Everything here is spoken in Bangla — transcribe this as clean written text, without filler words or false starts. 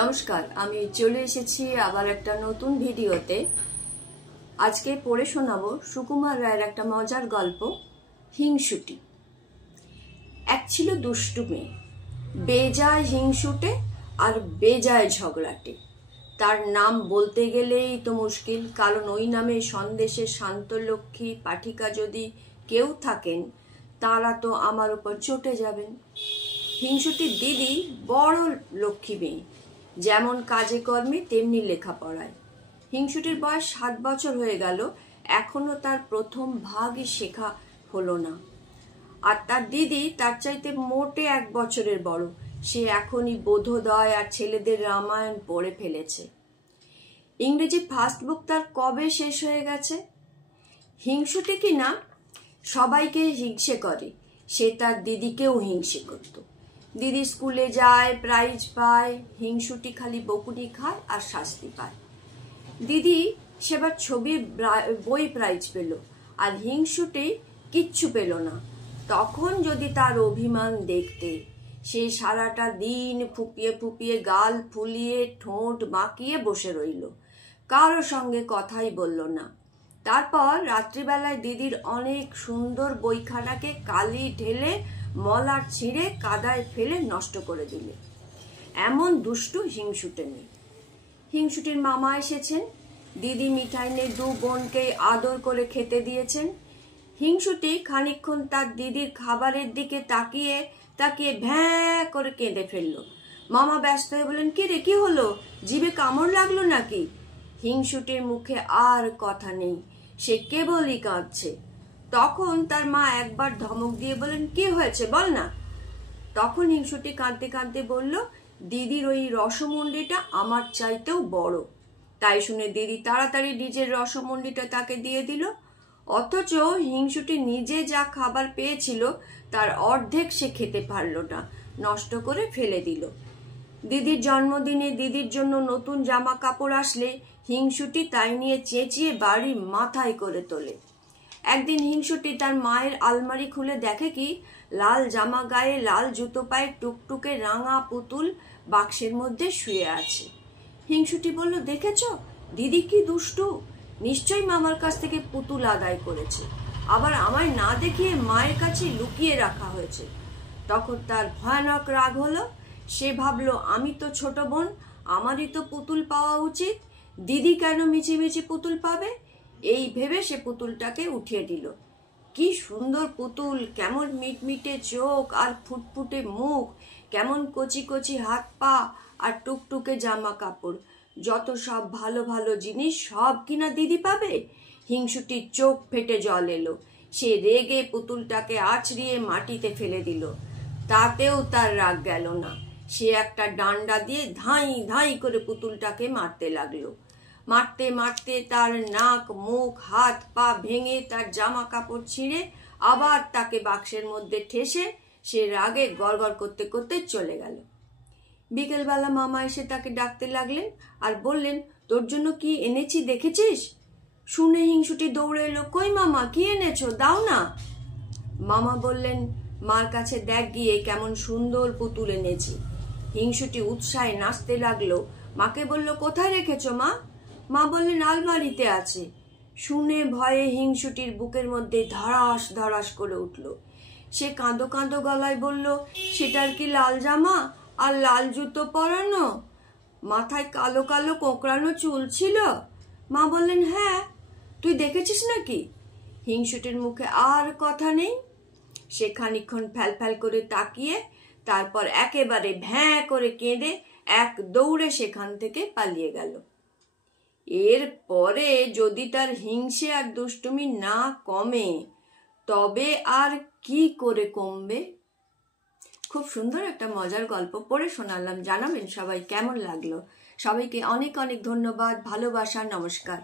নমস্কার, আমি চলে এসেছি আবার একটা নতুন ভিডিওতে। আজকে পড়ে শোনাবো সুকুমার রায়ের একটা মজার গল্প, হিংসুটে। এক ছিল দুষ্টু মেয়ে, বেজায় হিংসুটে আর বেজায় ঝগড়াটে। তার নাম বলতে গেলেই তো মুশকিল, কারণ ওই নামে সন্দেশের শান্তলক্ষ্মী পাঠিকা যদি কেউ থাকেন তারা তো আমার উপর চটে যাবেন। হিংসুটির দিদি বড় লক্ষ্মী মেয়ে, যেমন কাজে কর্মে তেমনি লেখাপড়ায়। হিংসুটির বয়স 7 বছর হয়ে গেল, এখনো তার প্রথম ভাগই শেখা হলো না। আর তার দিদি তার চাইতে মোটে 1 বছরের বড়। সে এখনই বোধোদয় আর ছেলেদের রামায়ণ পড়ে ফেলেছে। ইংরেজি ফার্স্ট বুক তার কবে শেষ হয়ে গেছে। হিংসুটে কিনা সবাইকে হিংসে করে, সে তার দিদিকেও হিংসে করত। দিদি স্কুলে যায়, প্রাইজ পায়, হিংসুটি খালি বকুনি খায় আর শাস্তি পায়। দিদি সেবার ছবির বই প্রাইজ পেল, আর হিংসুটি কিচ্ছু পেল না। তখন যদি তার অভিমান দেখতে, সে সারাটা দিন ফুপিয়ে ফুপিয়ে গাল ফুলিয়ে ঠোঁট বাঁকিয়ে বসে রইল, কারো সঙ্গে কথাই বলল না। তারপর রাত্রিবেলায় দিদির অনেক সুন্দর বইখানাকে কালি ঢেলে মলাট ছিঁড়ে কাদায় ফেলে নষ্ট করে দিলে। এমন দুষ্টু হিংসুটে নেই। হিংসুটির মামা এসেছেন, দিদি মিঠাই নিয়ে 2 বোনকে আদর করে খেতে দিয়েছেন। হিংসুটি খানিকক্ষণ তার দিদির খাবারের দিকে তাকিয়ে তাকিয়ে ভ্যাঁ করে কেঁদে ফেলল। মামা ব্যস্ত হয়ে বলেন, কি রে, কি হলো, জিভে কামড় লাগলো নাকি? হিংসুটির মুখে আর কথা নেই, সে কেবলই কাঁদছে। তখন তার মা একবার ধমক দিয়ে বলেন, কি হয়েছে বল না। তখন হিংসুটি কাঁদতে কাঁদতে বলল, দিদির ওই রসমুন্ডিটা আমার চাইতেও বড়। তাই শুনে দিদি তাড়াতাড়ি নিজের রসমুন্ডিটা তাকে দিয়ে দিল। অথচ হিংসুটি নিজে যা খাবার পেয়েছিল তার অর্ধেক সে খেতে পারল না, নষ্ট করে ফেলে দিল। দিদির জন্মদিনে দিদির জন্য নতুন জামা কাপড় আসলে হিংসুটি তাই নিয়ে চেঁচিয়ে বাড়ি মাথায় করে তোলে। একদিন হিংসুটি তার মায়ের আলমারি খুলে দেখে কি, লাল জামা গায়ে লাল জুতো পায়ে টুকটুকে রাঙা পুতুল বাক্সের মধ্যে শুয়ে আছে। হিংসুটি বলল, দেখেছ দিদি কি দুষ্টু, নিশ্চয়ই মামার কাছ থেকে পুতুল আদায় করেছে, আবার আমায় না দেখিয়ে মায়ের কাছে লুকিয়ে রাখা হয়েছে। তখন তার ভয়ানক রাগ হলো। সে ভাবলো, আমি তো ছোট বোন, আমারই তো পুতুল পাওয়া উচিত, দিদি কেন মিছিমিছি পুতুল পাবে? এই ভেবে সে পুতুলটাকে উঠিয়ে দিল। কি সুন্দর পুতুল, কেমন মিটমিটে চোখ আর ফুটফুটে মুখ, কেমন কচি কচি হাত পা আর টুকটুকে জামা কাপড়, যত সব ভালো ভালো জিনিস সব কিনা দিদি পাবে। হিংসুটির চোখ ফেটে জল এলো। সে রেগে পুতুলটাকে আছড়িয়ে মাটিতে ফেলে দিল। তাতেও তার রাগ গেল না। সে একটা ডান্ডা দিয়ে ধাই ধাই করে পুতুলটাকে মারতে লাগলো। মারতে মারতে তার নাক মুখ হাত পা ভেঙে তার জামা কাপড় ছিঁড়ে আবার তাকে বাক্সের মধ্যে ঠেসে সে রাগে গড়গড় করতে করতে চলে গেল। বিকেলবেলা মামা এসে তাকে ডাকতে লাগলেন আর বললেন, তোর জন্য কি এনেছি দেখেছিস? শুনে হিংসুটি দৌড়ে এলো, কই মামা, কি এনেছো, দাও না। মামা বললেন, মার কাছে দেখ গিয়ে কেমন সুন্দর পুতুল এনেছি। হিংসুটি উৎসাহে নাচতে লাগলো। মাকে বলল, কোথায় রেখেছো মা? মা বললেন, আলমারিতে আছে। শুনে ভয়ে হিংসুটির বুকের মধ্যে ধড়াস ধড়াস করে উঠল। সে কাঁদো কাঁদো গলায় বলল, সেটার কি লাল জামা আর লাল জুতো পরানো, মাথায় কালো কালো কোঁকড়ানো চুল ছিল? মা বললেন, হ্যাঁ, তুই দেখেছিস নাকি? হিংসুটির মুখে আর কথা নেই। সে খানিকক্ষণ ফ্যাল ফ্যাল করে তাকিয়ে তারপর একেবারে ভ্যাঁ করে কেঁদে এক দৌড়ে সেখান থেকে পালিয়ে গেল। এর পরে যদি তার হিংসে আর দুষ্টুমি না কমে, তবে আর কি করে কমবে? খুব সুন্দর একটা মজার গল্প পড়ে শোনালাম। জানাবেন সবাই কেমন লাগলো। সবাইকে অনেক অনেক ধন্যবাদ, ভালোবাসা, নমস্কার।